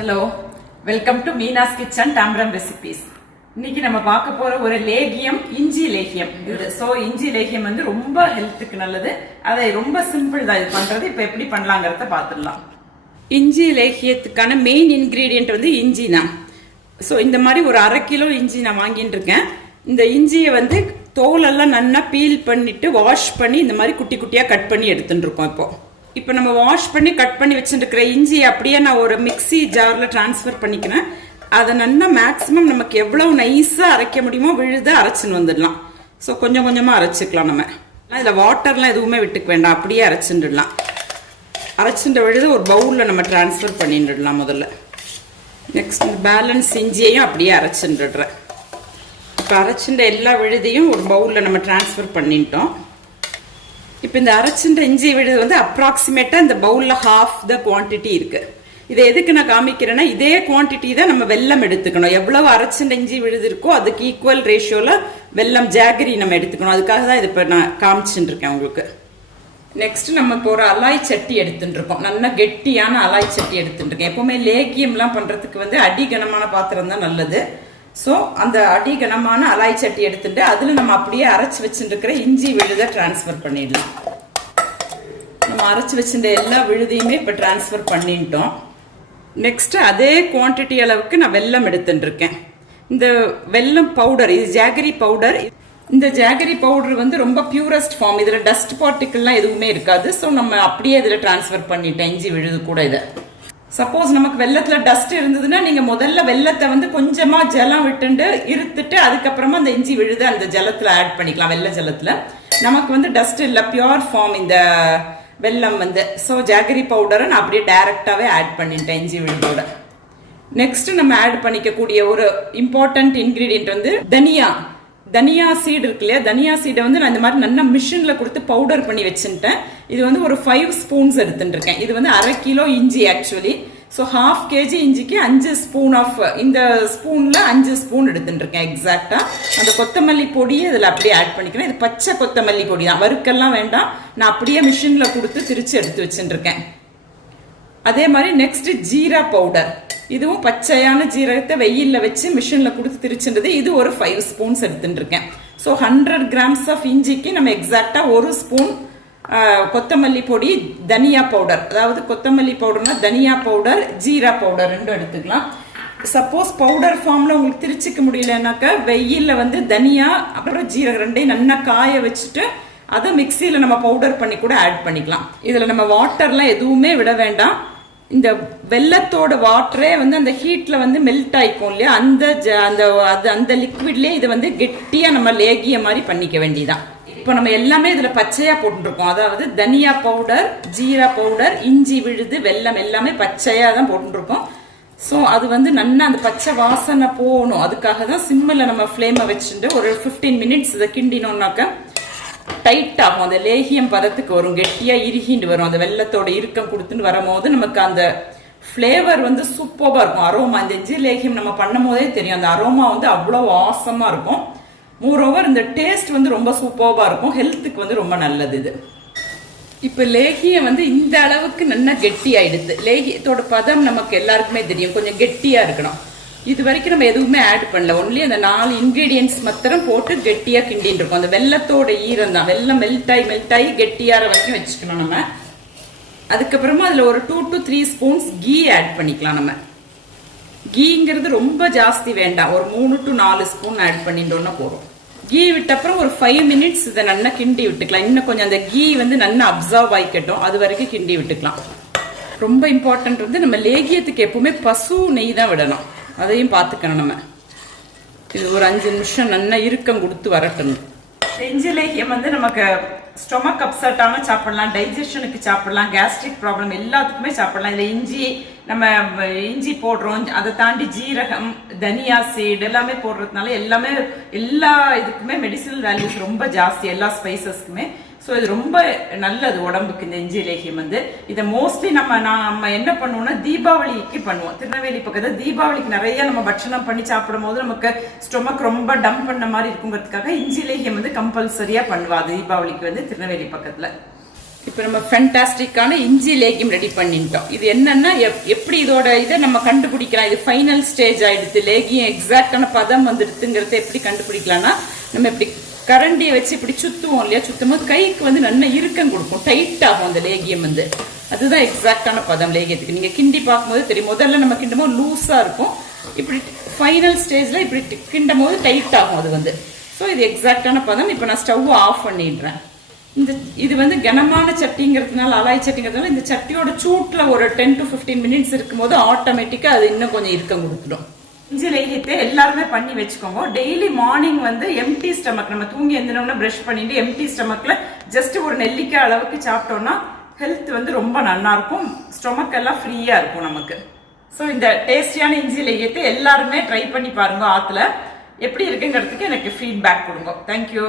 Hello, welcome to Meena's kitchen Tambaram recipes. இன்னைக்கு நம்ம பார்க்க போற ஒரு லேகியம் இஞ்சி லேகியம். இஞ்சி லேகியம் வந்து ரொம்ப ஹெல்த்துக்கு நல்லது. அதை ரொம்ப சிம்பிள் தான் இது பண்றது. இப்ப எப்படி பண்ணலாங்கிறத பார்த்துடலாம். இஞ்சி லேகியத்துக்கான மெயின் இன்கிரீடியன்ட் வந்து இஞ்சி தான். இந்த மாதிரி ஒரு 1/2 கிலோ இஞ்சி நான் வாங்கிட்டு இருக்கேன். இந்த இஞ்சியை வந்து தோலெல்லாம் நல்லா பீல் பண்ணிட்டு வாஷ் பண்ணி இந்த மாதிரி குட்டி குட்டியா கட் பண்ணி எடுத்துட்டு இருக்கோம். இப்போ நம்ம வாஷ் பண்ணி கட் பண்ணி வச்சுருக்கிற இஞ்சி அப்படியே நான் ஒரு மிக்சி ஜாரில் ட்ரான்ஸ்ஃபர் பண்ணிக்கிறேன். அதை நல்லா மேக்ஸிமம் நமக்கு எவ்வளோ நைஸாக அரைக்க முடியுமோ விழுத அரைச்சின்னு வந்துடலாம். கொஞ்சம் கொஞ்சமாக அரைச்சிக்கலாம். நம்ம இதில் வாட்டர்லாம் எதுவுமே விட்டுக்க வேண்டாம், அப்படியே அரைச்சிட்டுடலாம். அரைச்சின்ற விழுது ஒரு பவுலில் நம்ம ட்ரான்ஸ்ஃபர் பண்ணிட்டுடலாம் முதல்ல. நெக்ஸ்ட் இந்த பேலன்ஸ் இஞ்சியையும் அப்படியே அரைச்சிட்டுடுறேன். இப்போ அரைச்சின்ற எல்லா விழுதையும் ஒரு பவுலில் நம்ம ட்ரான்ஸ்ஃபர் பண்ணிட்டோம். இப்போ இந்த அரைச்சின்ற இஞ்சி விழுது வந்து அப்ராக்சிமேட்டாக இந்த பவுலில் ஹாஃப் த குவான்டிட்டி இருக்குது. இதை எதுக்கு நான் காமிக்கிறேன்னா, இதே குவான்டிட்டி தான் நம்ம வெல்லம் எடுத்துக்கணும். எவ்வளவு அரைச்சின்ற இஞ்சி விழுது இருக்கோ அதுக்கு ஈக்குவல் ரேஷியோவில் வெல்லம் ஜாகரி நம்ம எடுத்துக்கணும். அதுக்காக தான் இது இப்போ நான் காமிச்சுட்டு இருக்கேன் உங்களுக்கு. நெக்ஸ்ட் நம்ம இப்போ ஒரு அலாய் சட்டி எடுத்துட்டு இருக்கோம். நல்லா கெட்டியான அலாய் சட்டி எடுத்துட்டு இருக்கேன். எப்பவுமே லேகியம்லாம் பண்ணுறதுக்கு வந்து அடிகனமான பாத்திரம் தான் நல்லது. அந்த அடிகனமான அலாய் சட்டி எடுத்துட்டு அதில் நம்ம அப்படியே அரைச்சி வச்சுருக்கிற இஞ்சி விழுதை டிரான்ஸ்ஃபர் பண்ணிடலாம். நம்ம அரைச்சி வச்சுருந்த எல்லா விழுதையுமே இப்போ டிரான்ஸ்ஃபர் பண்ணிட்டோம். நெக்ஸ்ட் அதே குவான்டிட்டி அளவுக்கு நான் வெல்லம் எடுத்துட்டு இருக்கேன். இந்த வெல்லம் பவுடர், இது ஜாகரி பவுடர். இந்த ஜாகரி பவுடர் வந்து ரொம்ப பியூரஸ்ட் ஃபார்ம். இதில் டஸ்ட் பார்ட்டிக்கல்லாம் எதுவுமே இருக்காது. நம்ம அப்படியே இதில் டிரான்ஸ்ஃபர் பண்ணிட்டேன் இஞ்சி விழுது கூட. இதை சப்போஸ் நமக்கு வெள்ளத்துல டஸ்ட் இருந்ததுன்னா நீங்க முதல்ல வெள்ளத்தை வந்து கொஞ்சமா ஜலம் விட்டுண்டு இருத்துட்டு அதுக்கப்புறமா அந்த இஞ்சி விழுது அந்த ஜலத்துல ஆட் பண்ணிக்கலாம். வெள்ளை ஜலத்துல நமக்கு வந்து டஸ்ட் இல்லை, பியூர் ஃபார்ம் இந்த வெல்லம் வந்து. ஜாகரி பவுடரை நான் அப்படியே டைரக்டாவே ஆட் பண்ணிட்டேன் இஞ்சி விழுதோட. நெக்ஸ்ட் நம்ம ஆட் பண்ணிக்கக்கூடிய ஒரு இம்பார்ட்டன்ட் இன்கிரீடியன்ட் வந்து தனியா சீடு இருக்கு இல்லையா. தனியா சீடை வந்து நான் இந்த மாதிரி நல்லா மிஷின்ல கொடுத்து பவுடர் பண்ணி வச்சுட்டேன். இது வந்து ஒரு 5 ஸ்பூன்ஸ் எடுத்துட்டு இருக்கேன். இது வந்து 1/2 கிலோ இஞ்சி ஆக்சுவலி. 1/2 kg இஞ்சிக்கு 5 ஸ்பூன் ஆஃப் இந்த ஸ்பூன்ல 5 ஸ்பூன் எடுத்துட்டு இருக்கேன் எக்ஸாக்டா. அந்த கொத்தமல்லி பொடியை இதில் அப்படியே ஆட் பண்ணிக்கிறேன். இது பச்சை கொத்தமல்லி பொடி தான், வறுக்கெல்லாம் வேண்டாம். நான் அப்படியே மிஷின்ல கொடுத்து திரிச்சு எடுத்து வச்சுட்டு இருக்கேன். அதே மாதிரி நெக்ஸ்ட் ஜீரா பவுடர். இதுவும் பச்சையான ஜீரகத்தை வெயில்ல வச்சு மிஷின்ல கொடுத்து திரிச்சுன்றது. இது ஒரு 5 ஸ்பூன்ஸ் எடுத்துட்டு இருக்கேன். 100 கிராம்ஸ் ஆஃப் இஞ்சிக்கு நம்ம எக்ஸாக்டா 1 ஸ்பூன் கொத்தமல்லி பொடி, தனியா பவுடர். அதாவது கொத்தமல்லி பவுடர்னா தனியா பவுடர், ஜீரா பவுடர் ரெண்டும் எடுத்துக்கலாம். சப்போஸ் பவுடர் ஃபார்ம்ல உங்களுக்கு திரிச்சிக்க முடியலனாக்கா வெயில்ல வந்து தனியா அப்புறம் ஜீரகம் ரெண்டையும் நல்லா காய வச்சுட்டு அதை மிக்சியில நம்ம பவுடர் பண்ணி கூட ஆட் பண்ணிக்கலாம். இதுல நம்ம வாட்டர்லாம் எதுவுமே விட வேண்டாம். இந்த வெல்லத்தோட வாட்டரே வந்து அந்த ஹீட்ல வந்து மெல்ட் ஆயிக்கும் இல்லையா, அந்த லிக்விட்லயே இதை வந்து கெட்டியா நம்ம லேகிய மாதிரி பண்ணிக்க வேண்டியதான். இப்போ நம்ம எல்லாமே இதுல பச்சையா போட்டுருக்கோம். அதாவது தனியா பவுடர், ஜீரா பவுடர், இஞ்சி விழுது, வெல்லம் எல்லாமே பச்சையா தான் போட்டுருக்கோம். அது வந்து நல்லா அந்த பச்சை வாசனை போகணும். அதுக்காக தான் சிம்மில் நம்ம ஃப்ளேமை வச்சுட்டு ஒரு 15 மினிட்ஸ் இதை கிண்டினோம்னாக்க டைட் ஆகும். அந்த லேகியம் பதத்துக்கு வரும், கெட்டியா இறுகிட்டு வரும். அந்த வெள்ளத்தோட இறுக்கம் கொடுத்துட்டு வரும்போது நமக்கு அந்த ஃப்ளேவர் வந்து சூப்பராக இருக்கும். அரோமா, இந்த இஞ்சி லேகியம் நம்ம பண்ணும் போதே தெரியும், அந்த அரோமா வந்து அவ்வளோ ஆசமா இருக்கும். மோரோவர் இந்த டேஸ்ட் வந்து ரொம்ப சூப்பராக இருக்கும். ஹெல்த்துக்கு வந்து ரொம்ப நல்லது இது. இப்போ லேகியம் வந்து இந்த அளவுக்கு நல்லா கெட்டி ஆயிடுது. லேகியத்தோட பதம் நமக்கு எல்லாருக்குமே தெரியும், கொஞ்சம் கெட்டியா இருக்கணும். இது வரைக்கும் நம்ம எதுவுமே ஆட் பண்ணல. ஒன்லி அந்த 4 இன்கிரீடியன்ஸ் மாத்திரம் போட்டு கெட்டியா கிண்டின்னு இருக்கோம். அந்த வெள்ளத்தோட ஈரம் தான். வெள்ளம் மெல்ட் ஆகி கெட்டியார வரைக்கும் வச்சுக்கணும் நம்ம. அதுக்கப்புறமா அதுல ஒரு 2 to 3 ஸ்பூன்ஸ் கீ ஆட் பண்ணிக்கலாம். நம்ம கீங்கிறது ரொம்ப ஜாஸ்தி வேண்டாம், ஒரு 3 to 4 ஸ்பூன் ஆட் பண்ணிட்டோம்னா போதும். கீ விட்ட அப்புறம் ஒரு 5 மினிட்ஸ் இதை நல்லா கிண்டி விட்டுக்கலாம். இன்னும் கொஞ்சம் அந்த கீ வந்து நல்லா அப்சர்வ் ஆகிக்கட்டும், அது வரைக்கும் கிண்டி விட்டுக்கலாம். ரொம்ப இம்பார்ட்டன்ட் வந்து நம்ம லேகியத்துக்கு எப்பவுமே பசு நெய் தான் விடணும். அதையும் பார்த்துக்கணும் நம்ம. இது ஒரு 5 நிமிஷம் நல்லா இறுக்கம் கொடுத்து வரட்டணும். இஞ்சி லேகியம் வந்து நமக்கு ஸ்டொமக் அப்செட் ஆன சாப்பிடலாம், டைஜஷனுக்கு சாப்பிடலாம், கேஸ்ட்ரிக் ப்ராப்ளம் எல்லாத்துக்குமே சாப்பிடலாம். இதில் இஞ்சி போடுறோம். அதை தாண்டி ஜீரகம், தனியா சீடு எல்லாமே போடுறதுனால எல்லா இதுக்குமே மெடிசினல் வேல்யூஸ் ரொம்ப ஜாஸ்தி, எல்லா ஸ்பைசஸ்க்குமே. இது ரொம்ப நல்லது உடம்புக்கு இந்த இஞ்சி லேகியம் வந்து. இதை மோஸ்ட்லி நம்ம என்ன பண்ணுவோம்னா தீபாவளிக்கு பண்ணுவோம். திருநெல்வேலி பக்கத்தில் தீபாவளிக்கு நிறைய நம்ம பட்சணம் பண்ணி சாப்பிடும் போது நமக்கு ஸ்டொமக் ரொம்ப டம்ப் பண்ண மாதிரி இருக்குங்கிறதுக்காக இஞ்சி லேகியம் வந்து கம்பல்சரியா பண்ணுவா தீபாவளிக்கு வந்து திருநெல்வேலி பக்கத்துல. இப்போ நம்ம ஃபேண்டாஸ்டிக்கான இஞ்சி லேகியம் ரெடி பண்ணிட்டோம். இது என்னன்னா எப்படி இதோட இதை நம்ம கண்டுபிடிக்கலாம், இது ஃபைனல் ஸ்டேஜ் ஆயிடுது, லேகியம் எக்ஸாக்டான பதம் வந்துடுதுங்கிறத எப்படி கண்டுபிடிக்கலாம்னா, நம்ம இப்படி கரண்டியை வச்சு இப்படி சுத்துவோம் இல்லையா, சுத்தும் போது கைக்கு வந்து நல்ல இறுக்கம் கொடுக்கும், டைட் ஆகும் அந்த லேகியம் வந்து. அதுதான் எக்ஸாக்டான பதம் லேகியத்துக்கு. நீங்க கிண்டி பார்க்கும்போது தெரியும், முதல்ல நம்ம கிண்டும் போது லூஸா இருக்கும், இப்படி ஃபைனல் ஸ்டேஜ்ல இப்படி கிண்டும் போது டைட் ஆகும் அது வந்து. ஸோ இது எக்ஸாக்டான பதம். இப்போ நான் ஸ்டவ் ஆஃப் பண்ணிடுறேன். இது வந்து கனமான சட்டிங்கிறதுனால, அலாய் சட்டிங்கிறதுனால இந்த சட்டியோட சூட்ல ஒரு 10 to 15 மினிட்ஸ் இருக்கும்போது ஆட்டோமேட்டிக்கா அது இன்னும் கொஞ்சம் இறுக்கம் கொடுத்துடும். இஞ்சி லேகியத்தை எல்லாருமே பண்ணி வச்சுக்கோங்க. டெய்லி மார்னிங் வந்து எம்டி ஸ்டமக், நம்ம தூங்கி எந்தினோம்னா பிரஷ் பண்ணிட்டு எம்டி ஸ்டமக்ல ஜஸ்ட் ஒரு நெல்லிக்காய் அளவுக்கு சாப்பிட்டோம்னா ஹெல்த் வந்து ரொம்ப நல்லா இருக்கும், ஸ்டொமக் எல்லாம் ஃப்ரீயா இருக்கும் நமக்கு. ஸோ இந்த டேஸ்டியான இஞ்சி லேகியத்தை எல்லாருமே ட்ரை பண்ணி பாருங்க. ஆத்துல எப்படி இருக்குங்கிறதுக்கு எனக்கு ஃபீட்பேக் கொடுங்க. தேங்க்யூ.